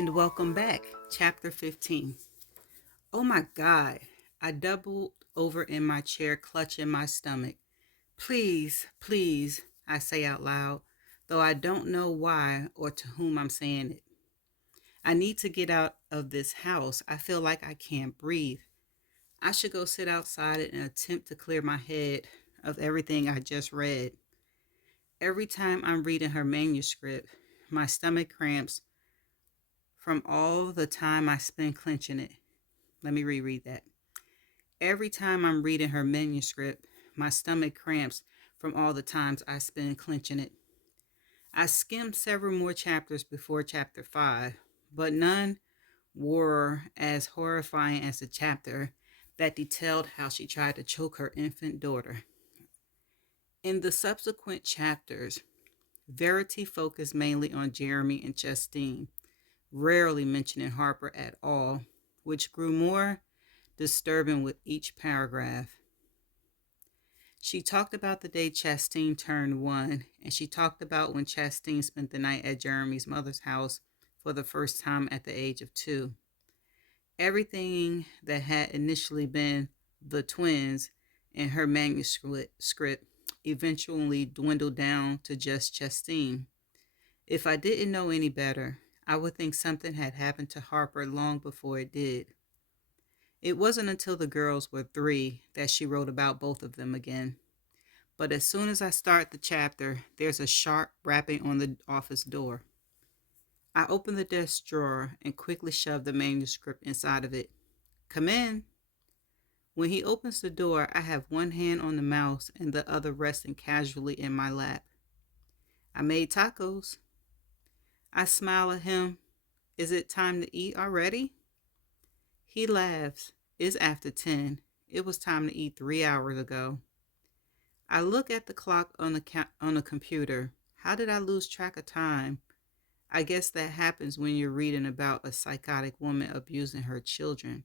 And welcome back. Chapter 15. Oh my God. I doubled over in my chair, clutching my stomach. Please, please, I say out loud, though I don't know why or to whom I'm saying it. I need to get out of this house. I feel like I can't breathe. I should go sit outside and attempt to clear my head of everything I just read. Every time I'm reading her manuscript, my stomach cramps from all the time I spend clenching it. Let me reread that. Every time I'm reading her manuscript, my stomach cramps from all the times I spend clenching it. I skimmed several more chapters before chapter 5, but none were as horrifying as the chapter that detailed how she tried to choke her infant daughter. In the subsequent chapters, Verity focused mainly on Jeremy and Justine, rarely mentioning Harper at all, which grew more disturbing with each paragraph. She talked about the day Chastine turned 1, and she talked about when Chastine spent the night at Jeremy's mother's house for the first time at the age of 2. Everything that had initially been the twins in her manuscript eventually dwindled down to just Chastine. If I didn't know any better, I would think something had happened to Harper long before it did. It wasn't until the girls were 3 that she wrote about both of them again. But as soon as I start the chapter, there's a sharp rapping on the office door. I open the desk drawer and quickly shove the manuscript inside of it. Come in. When he opens the door, I have one hand on the mouse and the other resting casually in my lap. I made tacos. I smile at him. Is it time to eat already? He laughs. It's after 10. It was time to eat 3 hours ago. I look at the clock on the computer. How did I lose track of time? I guess that happens when you're reading about a psychotic woman abusing her children.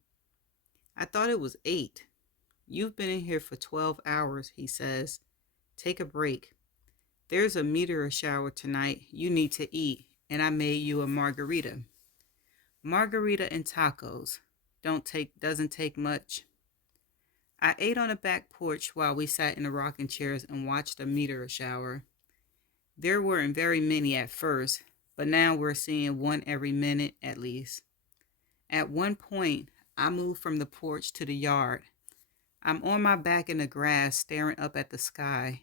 I thought it was 8. You've been in here for 12 hours, he says. Take a break. There's a meteor shower tonight. You need to eat, and I made you a margarita. Margarita and tacos. Doesn't take much. I ate on the back porch while we sat in the rocking chairs and watched a meteor shower. There weren't very many at first, but now we're seeing one every minute at least. At one point, I moved from the porch to the yard. I'm on my back in the grass staring up at the sky.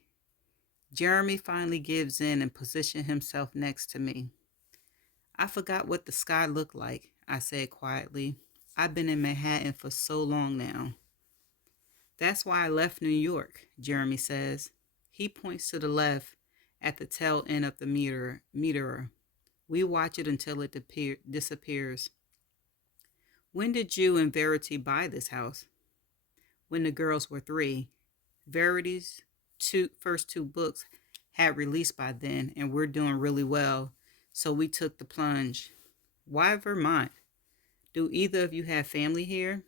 Jeremy finally gives in and positions himself next to me. I forgot what the sky looked like, I said quietly. I've been in Manhattan for so long now. That's why I left New York, Jeremy says. He points to the left at the tail end of the meteor. We watch it until it disappears. When did you and Verity buy this house? When the girls were 3. Verity's first 2 books had released by then, and we're doing really well, so we took the plunge. Why Vermont? Do either of you have family here?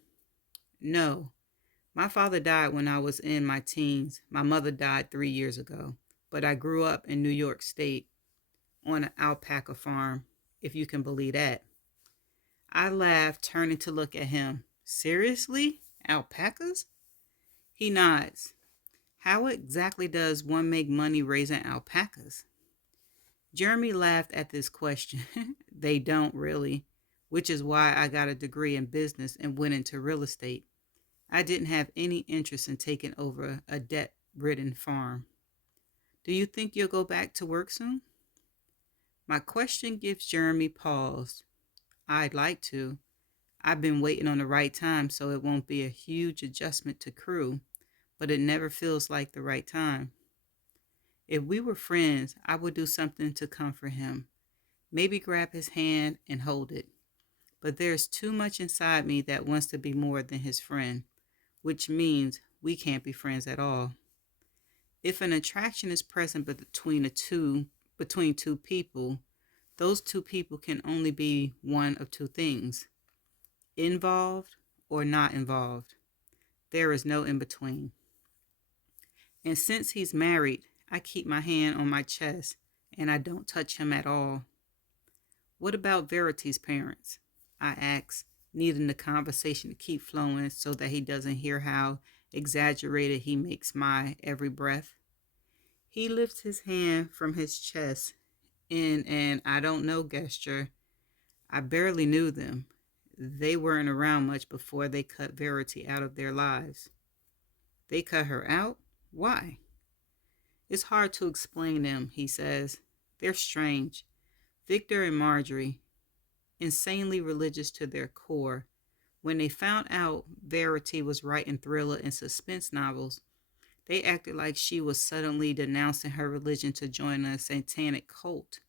No. My father died when I was in my teens. My mother died 3 years ago, but I grew up in New York State on an alpaca farm, if you can believe that. I laughed, turning to look at him. Seriously? Alpacas? He nods. How exactly does one make money raising alpacas? Jeremy laughed at this question. They don't really, which is why I got a degree in business and went into real estate. I didn't have any interest in taking over a debt-ridden farm. Do you think you'll go back to work soon? My question gives Jeremy pause. I'd like to. I've been waiting on the right time, so it won't be a huge adjustment to crew, but it never feels like the right time. If we were friends, I would do something to comfort him. Maybe grab his hand and hold it. But there's too much inside me that wants to be more than his friend, which means we can't be friends at all. If an attraction is present between two people, those 2 people can only be one of 2 things: involved or not involved. There is no in between. And since he's married, I keep my hand on my chest and I don't touch him at all. What about Verity's parents? I ask, needing the conversation to keep flowing so that he doesn't hear how exaggerated he makes my every breath. He lifts his hand from his chest in an I don't know gesture. I barely knew them. They weren't around much before they cut Verity out of their lives. They cut her out? Why? It's hard to explain them, he says. They're strange. Victor and Marjorie, insanely religious to their core. When they found out Verity was writing thriller and suspense novels, they acted like she was suddenly denouncing her religion to join a satanic cult.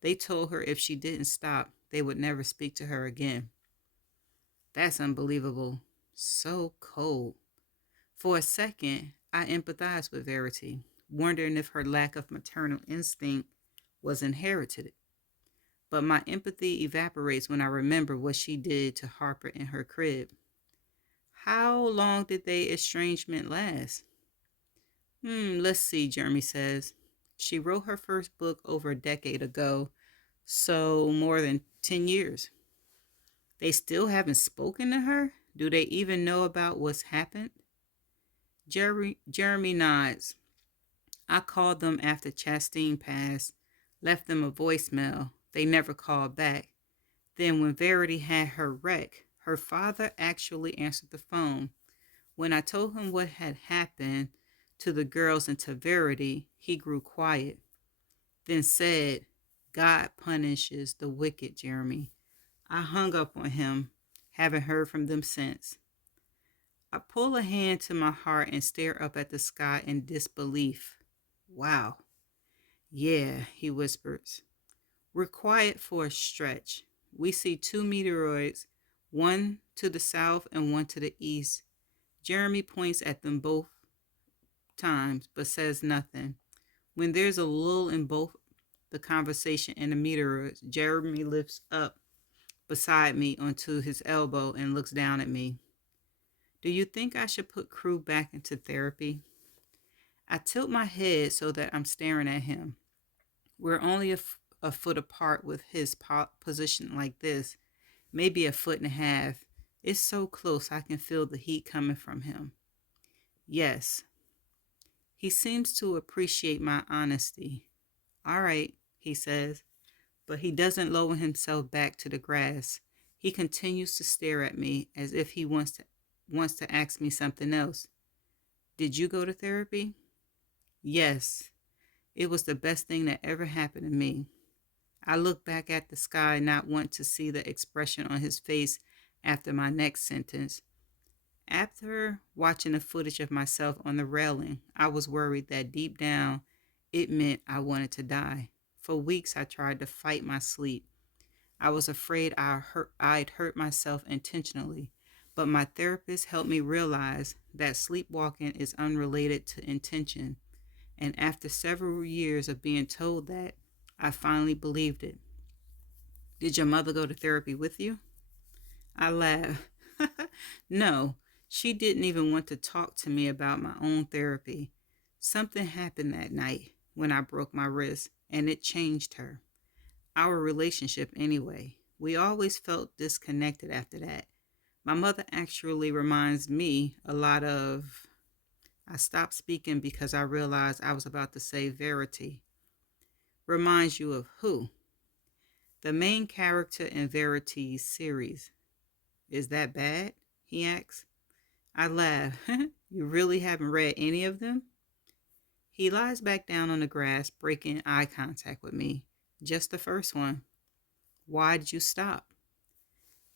They told her if she didn't stop, they would never speak to her again. That's unbelievable. So cold. For a second, I empathized with Verity, wondering if her lack of maternal instinct was inherited. But my empathy evaporates when I remember what she did to Harper in her crib. How long did their estrangement last? Let's see, Jeremy says. She wrote her first book over a decade ago, so more than 10 years. They still haven't spoken to her? Do they even know about what's happened? Jeremy nods. I called them after Chastain passed, left them a voicemail. They never called back. Then when Verity had her wreck, her father actually answered the phone. When I told him what had happened to the girls and to Verity, he grew quiet, then said, God punishes the wicked, Jeremy. I hung up on him, haven't heard from them since. I pull a hand to my heart and stare up at the sky in disbelief. Wow. Yeah, he whispers. We're quiet for a stretch. We see two meteoroids, one to the south and one to the east. Jeremy points at them both times, but says nothing. When there's a lull in both the conversation and the meteoroids, Jeremy lifts up beside me onto his elbow and looks down at me. Do you think I should put Crew back into therapy? I tilt my head so that I'm staring at him. We're only a foot apart with his position like this, maybe a foot and a half. It's so close I can feel the heat coming from him. Yes. He seems to appreciate my honesty. All right, he says, but he doesn't lower himself back to the grass. He continues to stare at me as if he wants to ask me something else. Did you go to therapy? Yes. It was the best thing that ever happened to me. I look back at the sky, not want to see the expression on his face after my next sentence. After watching the footage of myself on the railing, I was worried that deep down it meant I wanted to die. For weeks, I tried to fight my sleep. I was afraid I'd hurt myself intentionally, but my therapist helped me realize that sleepwalking is unrelated to intention. And after several years of being told that, I finally believed it. Did your mother go to therapy with you? I laughed. No, she didn't even want to talk to me about my own therapy. Something happened that night when I broke my wrist, and it changed her. Our relationship, anyway. We always felt disconnected after that. My mother actually reminds me a lot of. I stopped speaking because I realized I was about to say Verity. Reminds you of who? The main character in Verity's series. Is that bad? He asks. I laugh. You really haven't read any of them? He lies back down on the grass, breaking eye contact with me. Just the first one. Why did you stop?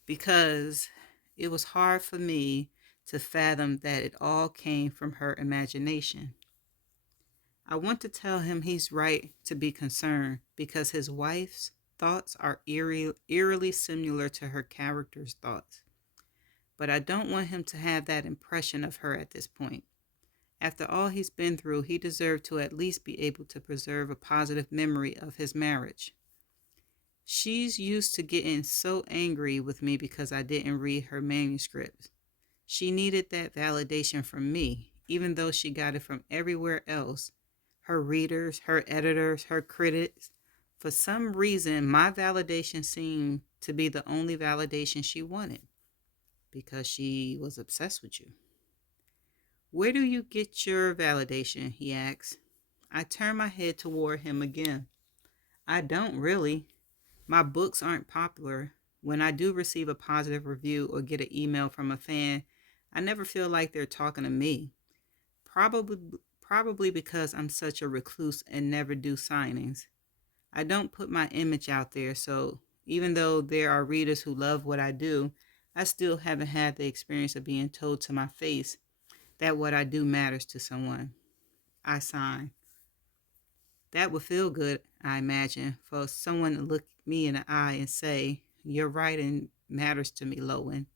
Because it was hard for me to fathom that it all came from her imagination. I want to tell him he's right to be concerned because his wife's thoughts are eerily similar to her character's thoughts. But I don't want him to have that impression of her at this point. After all he's been through, he deserved to at least be able to preserve a positive memory of his marriage. She's used to getting so angry with me because I didn't read her manuscripts. She needed that validation from me, even though she got it from everywhere else. Her readers, her editors, her critics. For some reason, my validation seemed to be the only validation she wanted because she was obsessed with you. Where do you get your validation? He asked. I turned my head toward him again. I don't really. My books aren't popular. When I do receive a positive review or get an email from a fan, I never feel like they're talking to me. Probably probably because I'm such a recluse and never do signings. I don't put my image out there, so even though there are readers who love what I do, I still haven't had the experience of being told to my face that what I do matters to someone. I sign. That would feel good, I imagine, for someone to look me in the eye and say, "Your writing matters to me, Lowen."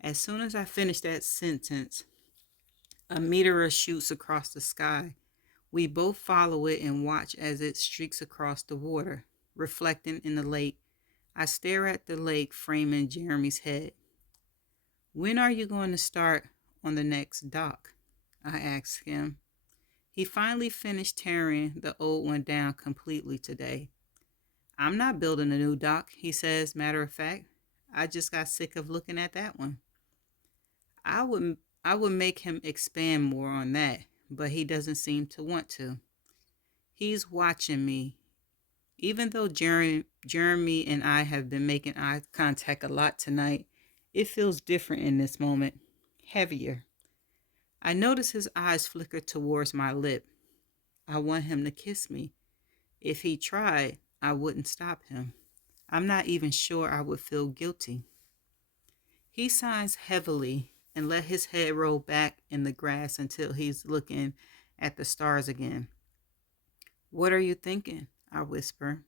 As soon as I finish that sentence, a meteor shoots across the sky. We both follow it and watch as it streaks across the water, reflecting in the lake. I stare at the lake framing Jeremy's head. When are you going to start on the next dock? I asked him. He finally finished tearing the old one down completely today. I'm not building a new dock, he says, matter of fact. I just got sick of looking at that one. I would make him expand more on that, but he doesn't seem to want to. He's watching me. Even though Jeremy and I have been making eye contact a lot tonight, it feels different in this moment, heavier. I notice his eyes flicker towards my lip. I want him to kiss me. If he tried, I wouldn't stop him. I'm not even sure I would feel guilty. He sighs heavily and let his head roll back in the grass until he's looking at the stars again. What are you thinking? I whisper.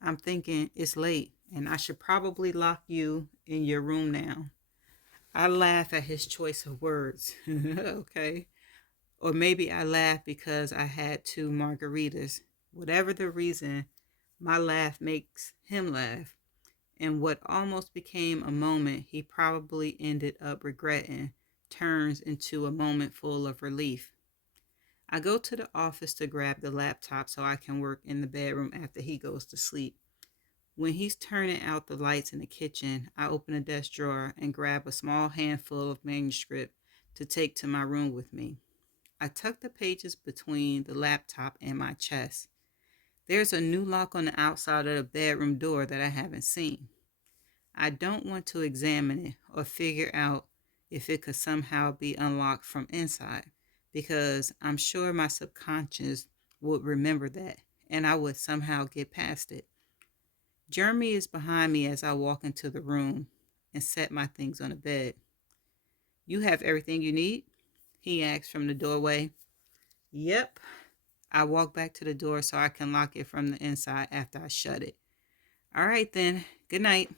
I'm thinking it's late and I should probably lock you in your room now. I laugh at his choice of words. Okay. Or maybe I laugh because I had 2 margaritas. Whatever the reason, my laugh makes him laugh. And what almost became a moment he probably ended up regretting turns into a moment full of relief. I go to the office to grab the laptop so I can work in the bedroom after he goes to sleep. When he's turning out the lights in the kitchen, I open a desk drawer and grab a small handful of manuscript to take to my room with me. I tuck the pages between the laptop and my chest. There's a new lock on the outside of the bedroom door that I haven't seen. I don't want to examine it or figure out if it could somehow be unlocked from inside, because I'm sure my subconscious would remember that and I would somehow get past it. Jeremy is behind me as I walk into the room and set my things on the bed. You have everything you need? He asks from the doorway. Yep. I walk back to the door so I can lock it from the inside after I shut it. All right then. Good night.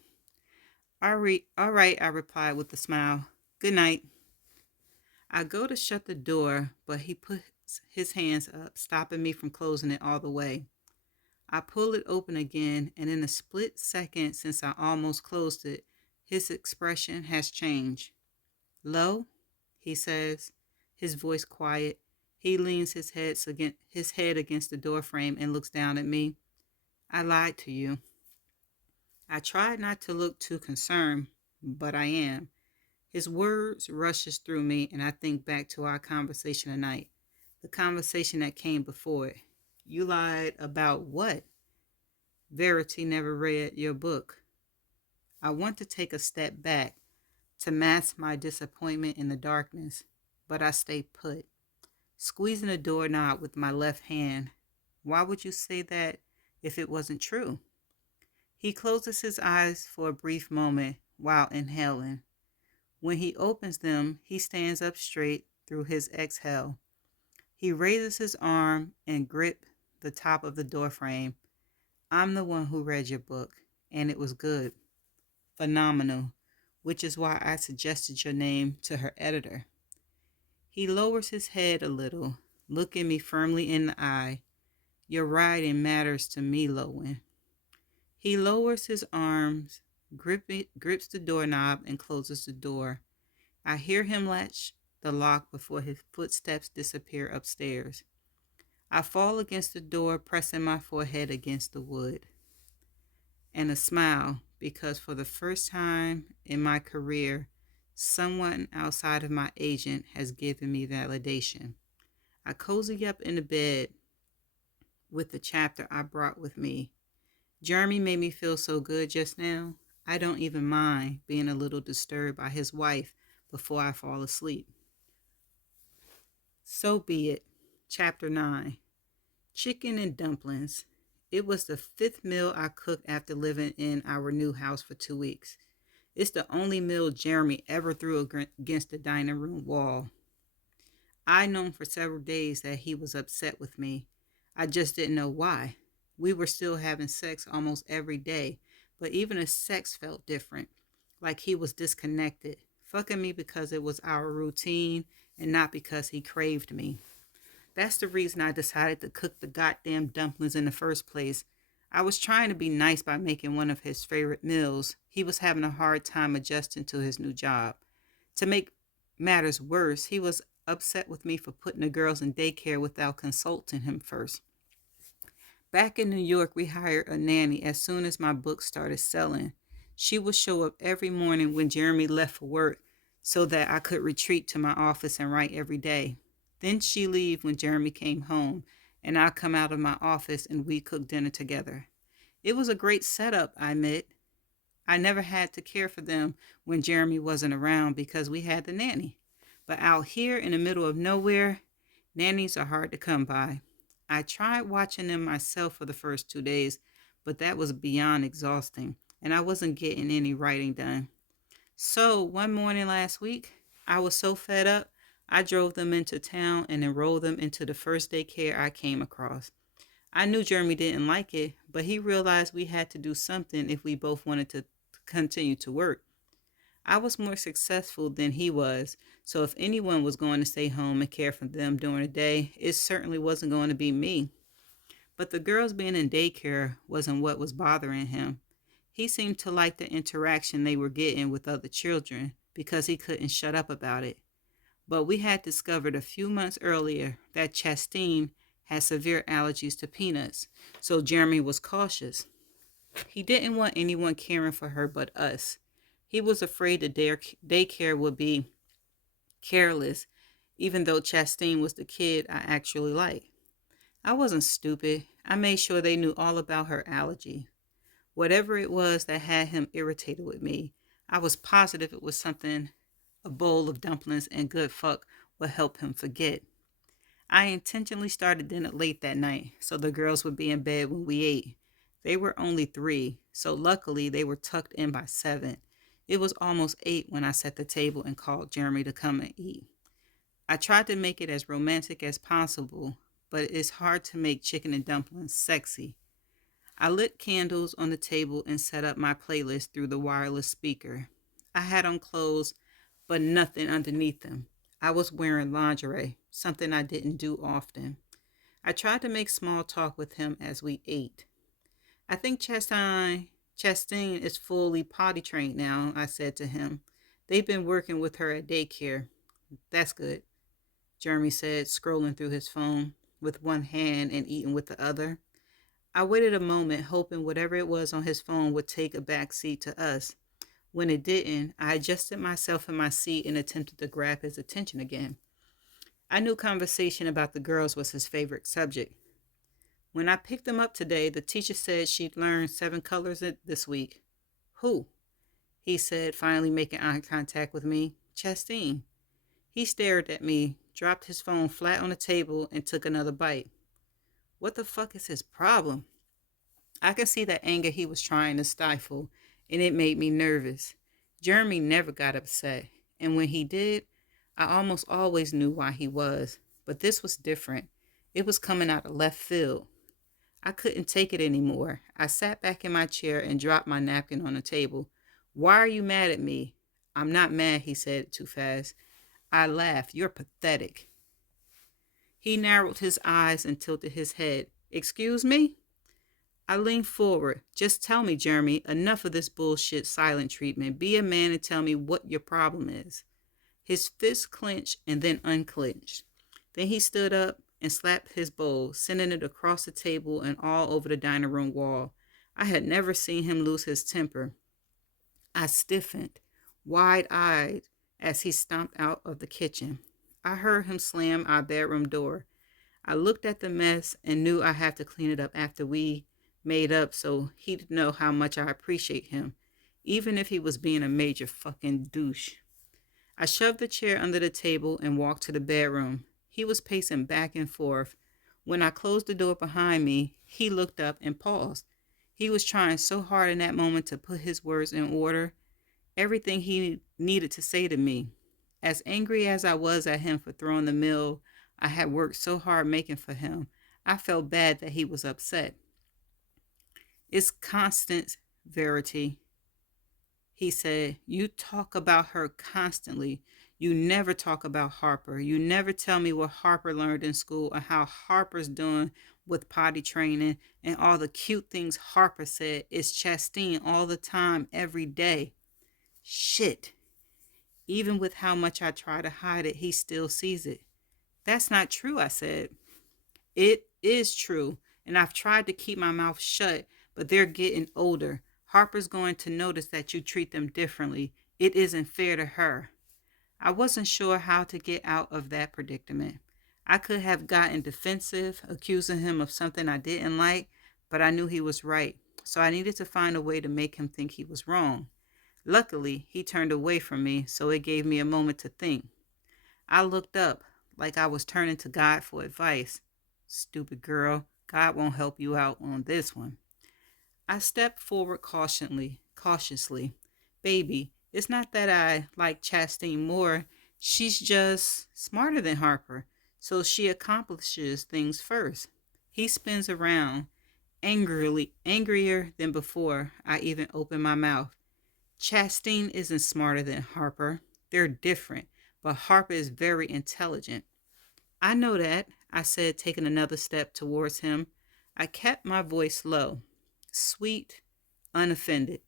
All right, I replied with a smile. Good night. I go to shut the door, but he puts his hands up, stopping me from closing it all the way. I pull it open again, and in a split second since I almost closed it, his expression has changed. Lo, he says, his voice quiet. He leans his head against the doorframe and looks down at me. I lied to you. I tried not to look too concerned, but I am. His words rushes through me, and I think back to our conversation tonight, the conversation that came before it. You lied about what? Verity never read your book. I want to take a step back to mask my disappointment in the darkness, but I stay put, squeezing the doorknob with my left hand. Why would you say that if it wasn't true? He closes his eyes for a brief moment while inhaling. When he opens them, he stands up straight through his exhale. He raises his arm and grips the top of the doorframe. I'm the one who read your book, and it was good. Phenomenal, which is why I suggested your name to her editor. He lowers his head a little, looking me firmly in the eye. Your writing matters to me, Lowen. He lowers his arms, grips the doorknob, and closes the door. I hear him latch the lock before his footsteps disappear upstairs. I fall against the door, pressing my forehead against the wood, and a smile because for the first time in my career, someone outside of my agent has given me validation. I cozy up in the bed with the chapter I brought with me. Jeremy made me feel so good just now. I don't even mind being a little disturbed by his wife before I fall asleep. So be it. Chapter 9. Chicken and dumplings. It was the fifth meal I cooked after living in our new house for 2 weeks. It's the only meal Jeremy ever threw against the dining room wall. I known for several days that he was upset with me. I just didn't know why. We were still having sex almost every day, but even the sex felt different, like he was disconnected, fucking me because it was our routine and not because he craved me. That's the reason I decided to cook the goddamn dumplings in the first place. I was trying to be nice by making one of his favorite meals. He was having a hard time adjusting to his new job. To make matters worse, he was upset with me for putting the girls in daycare without consulting him first. Back in New York, we hired a nanny as soon as my book started selling. She would show up every morning when Jeremy left for work so that I could retreat to my office and write every day. Then she'd leave when Jeremy came home, and I'd come out of my office and we'd cook dinner together. It was a great setup, I admit. I never had to care for them when Jeremy wasn't around because we had the nanny. But out here in the middle of nowhere, nannies are hard to come by. I tried watching them myself for the first 2 days, but that was beyond exhausting, and I wasn't getting any writing done. So one morning last week, I was so fed up, I drove them into town and enrolled them into the first daycare I came across. I knew Jeremy didn't like it, but he realized we had to do something if we both wanted to continue to work. I was more successful than he was, so if anyone was going to stay home and care for them during the day, it certainly wasn't going to be me. But the girls being in daycare wasn't what was bothering him. He seemed to like the interaction they were getting with other children because he couldn't shut up about it. But we had discovered a few months earlier that Chastine had severe allergies to peanuts, so Jeremy was cautious. He didn't want anyone caring for her but us. He was afraid the daycare would be careless, even though Chastine was the kid I actually liked. I wasn't stupid. I made sure they knew all about her allergy. Whatever it was that had him irritated with me, I was positive it was something a bowl of dumplings and good fuck would help him forget. I intentionally started dinner late that night so the girls would be in bed when we ate. They were only 3, so luckily they were tucked in by 7. It was almost 8 when I set the table and called Jeremy to come and eat. I tried to make it as romantic as possible, but it's hard to make chicken and dumplings sexy. I lit candles on the table and set up my playlist through the wireless speaker. I had on clothes, but nothing underneath them. I was wearing lingerie, something I didn't do often. I tried to make small talk with him as we ate. I think Chastine is fully potty trained now, I said to him. They've been working with her at daycare. That's good, Jeremy said, scrolling through his phone with one hand and eating with the other. I waited a moment, hoping whatever it was on his phone would take a back seat to us. When it didn't, I adjusted myself in my seat and attempted to grab his attention again. I knew conversation about the girls was his favorite subject. When I picked them up today, the teacher said she'd learned 7 colors this week. Who? He said, finally making eye contact with me. Chastine. He stared at me, dropped his phone flat on the table, and took another bite. What the fuck is his problem? I could see the anger he was trying to stifle, and it made me nervous. Jeremy never got upset, and when he did, I almost always knew why he was. But this was different. It was coming out of left field. I couldn't take it anymore. I sat back in my chair and dropped my napkin on the table. Why are you mad at me? I'm not mad, he said too fast. I laughed. You're pathetic. He narrowed his eyes and tilted his head. Excuse me? I leaned forward. Just tell me, Jeremy, enough of this bullshit silent treatment. Be a man and tell me what your problem is. His fist clenched and then unclenched. Then he stood up and slapped his bowl, sending it across the table and all over the dining room wall. I had never seen him lose his temper. I stiffened, wide-eyed, as he stomped out of the kitchen. I heard him slam our bedroom door. I looked at the mess and knew I had to clean it up after we made up so he'd know how much I appreciate him, even if he was being a major fucking douche. I shoved the chair under the table and walked to the bedroom. He was pacing back and forth. When I closed the door behind me, he looked up and paused. He was trying so hard in that moment to put his words in order, everything he needed to say to me. As angry as I was at him for throwing the meal I had worked so hard making for him, I felt bad that he was upset. It's constant Verity, he said. You talk about her constantly. You never talk about Harper. You never tell me what Harper learned in school or how Harper's doing with potty training and all the cute things Harper said. It's Chastine all the time, every day. Shit. Even with how much I try to hide it, he still sees it. That's not true, I said. It is true, and I've tried to keep my mouth shut, but they're getting older. Harper's going to notice that you treat them differently. It isn't fair to her. I wasn't sure how to get out of that predicament. I could have gotten defensive, accusing him of something I didn't like, but I knew he was right, so I needed to find a way to make him think he was wrong. Luckily, he turned away from me, so it gave me a moment to think. I looked up, like I was turning to God for advice. Stupid girl, God won't help you out on this one. I stepped forward cautiously. Baby, it's not that I like Chastine more. She's just smarter than Harper, so she accomplishes things first. He spins around, angrier than before I even opened my mouth. Chastine isn't smarter than Harper. They're different, but Harper is very intelligent. I know that, I said, taking another step towards him. I kept my voice low, sweet, unoffended.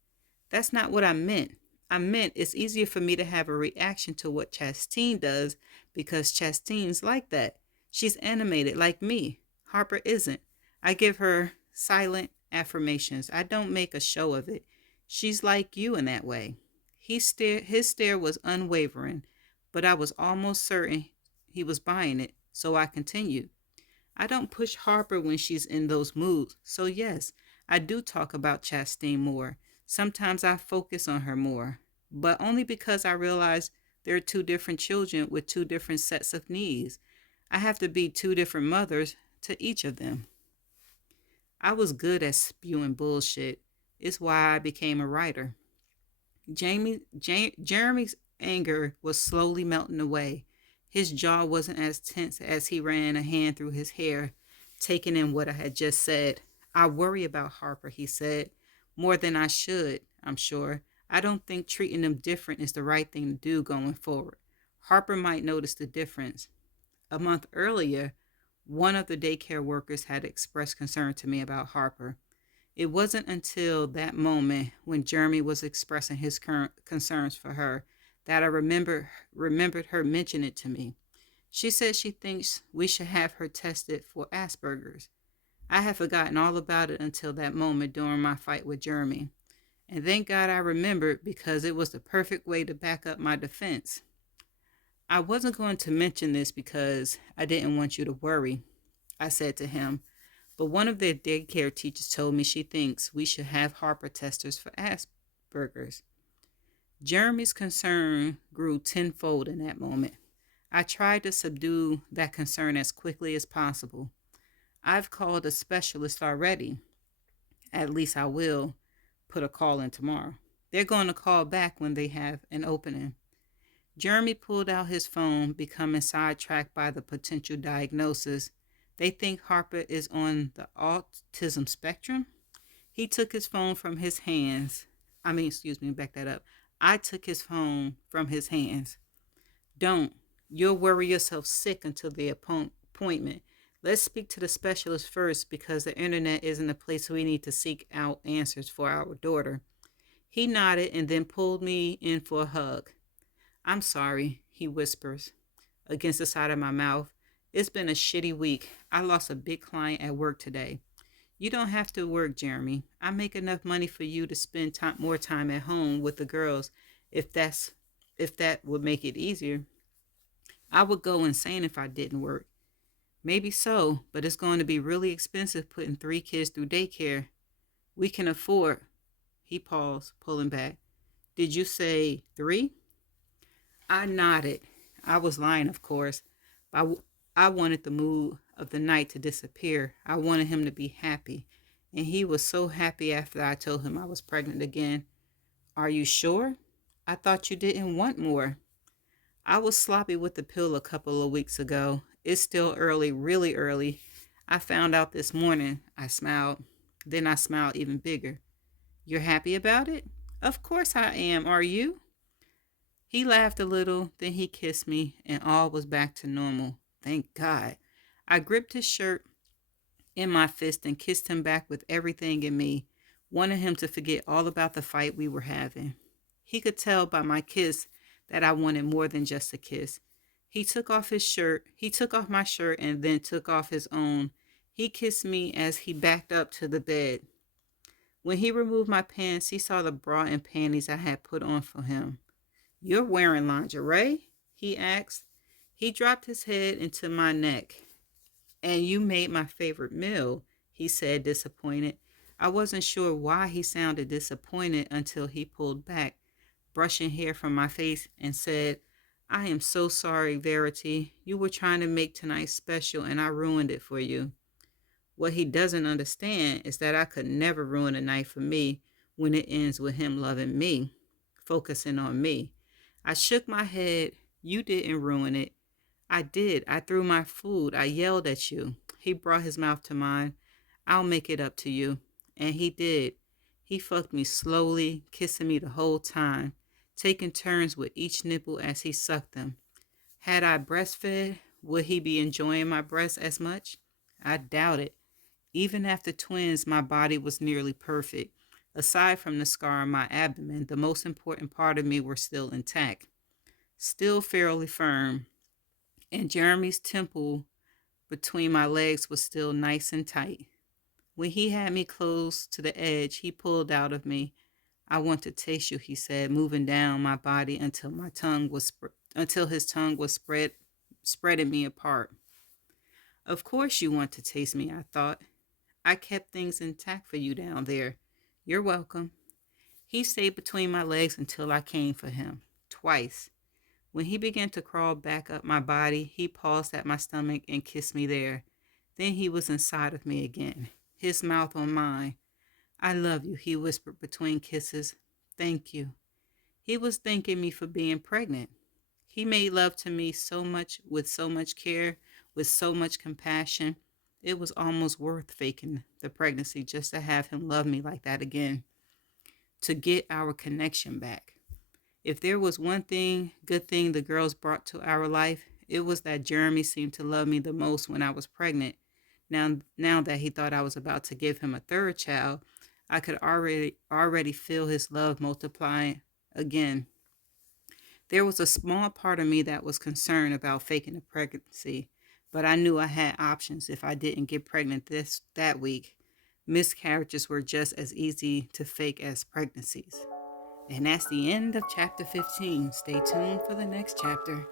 That's not what I meant. I meant it's easier for me to have a reaction to what Chastine does because Chastine's like that. She's animated like me. Harper isn't. I give her silent affirmations. I don't make a show of it. She's like you in that way. His stare was unwavering, but I was almost certain he was buying it, so I continued. I don't push Harper when she's in those moods, so yes, I do talk about Chastine more. Sometimes I focus on her more, but only because I realize there are two different children with two different sets of needs. I have to be two different mothers to each of them. I was good at spewing bullshit. It's why I became a writer. Jeremy's anger was slowly melting away. His jaw wasn't as tense as he ran a hand through his hair, taking in what I had just said. I worry about Harper, he said, more than I should, I'm sure. I don't think treating them different is the right thing to do going forward. Harper might notice the difference. A month earlier, one of the daycare workers had expressed concern to me about Harper. It wasn't until that moment when Jeremy was expressing his current concerns for her that I remembered her mention it to me. She said she thinks we should have her tested for Asperger's. I had forgotten all about it until that moment during my fight with Jeremy. And thank God I remembered because it was the perfect way to back up my defense. I wasn't going to mention this because I didn't want you to worry, I said to him. But one of their daycare teachers told me she thinks we should have Harper testers for Asperger's. Jeremy's concern grew tenfold in that moment. I tried to subdue that concern as quickly as possible. I've called a specialist already. At least I will put a call in tomorrow. They're going to call back when they have an opening. Jeremy pulled out his phone, becoming sidetracked by the potential diagnosis. They think Harper is on the autism spectrum. He took his phone from his hands. Back that up. I took his phone from his hands. Don't. You'll worry yourself sick until the appointment. Let's speak to the specialist first because the internet isn't a place we need to seek out answers for our daughter. He nodded and then pulled me in for a hug. I'm sorry, he whispers against the side of my mouth. It's been a shitty week. I lost a big client at work today. You don't have to work, Jeremy. I make enough money for you to spend more time at home with the girls if that's if that would make it easier. I would go insane if I didn't work. Maybe so, but it's going to be really expensive putting 3 kids through daycare. We can afford. He paused, pulling back. Did you say 3? I nodded. I was lying, of course. I wanted the mood of the night to disappear. I wanted him to be happy. And he was so happy after I told him I was pregnant again. Are you sure? I thought you didn't want more. I was sloppy with the pill a couple of weeks ago. It's still early, really early. I found out this morning. I smiled. Then I smiled even bigger. You're happy about it? Of course I am. Are you? He laughed a little, then he kissed me, and all was back to normal. Thank God. I gripped his shirt in my fist and kissed him back with everything in me, wanted him to forget all about the fight we were having. He could tell by my kiss that I wanted more than just a kiss. He took off my shirt and then took off his own. He kissed me as he backed up to the bed. When he removed my pants, he saw the bra and panties I had put on for him. You're wearing lingerie? He asked. He dropped his head into my neck. And you made my favorite meal, he said, disappointed. I wasn't sure why he sounded disappointed until he pulled back, brushing hair from my face, and said, I am so sorry, Verity. You were trying to make tonight special and I ruined it for you. What he doesn't understand is that I could never ruin a night for me when it ends with him loving me, focusing on me. I shook my head. You didn't ruin it. I did. I threw my food. I yelled at you. He brought his mouth to mine. I'll make it up to you. And he did. He fucked me slowly, kissing me the whole time, taking turns with each nipple as he sucked them. Had I breastfed, would he be enjoying my breasts as much? I doubt it. Even after twins, my body was nearly perfect. Aside from the scar on my abdomen, the most important part of me were still intact, still fairly firm, and Jeremy's temple between my legs was still nice and tight. When he had me close to the edge, he pulled out of me. I want to taste you, he said, moving down my body until his tongue was spreading me apart. Of course you want to taste me, I thought. I kept things intact for you down there. You're welcome. He stayed between my legs until I came for him, twice. When he began to crawl back up my body, he paused at my stomach and kissed me there. Then he was inside of me again, his mouth on mine. I love you, he whispered between kisses. Thank you. He was thanking me for being pregnant. He made love to me so much, with so much care, with so much compassion. It was almost worth faking the pregnancy just to have him love me like that again, to get our connection back. If there was one good thing the girls brought to our life, it was that Jeremy seemed to love me the most when I was pregnant. Now that he thought I was about to give him a third child, I could already feel his love multiplying again. There was a small part of me that was concerned about faking the pregnancy, but I knew I had options if I didn't get pregnant that week. Miscarriages were just as easy to fake as pregnancies. And that's the end of chapter 15. Stay tuned for the next chapter.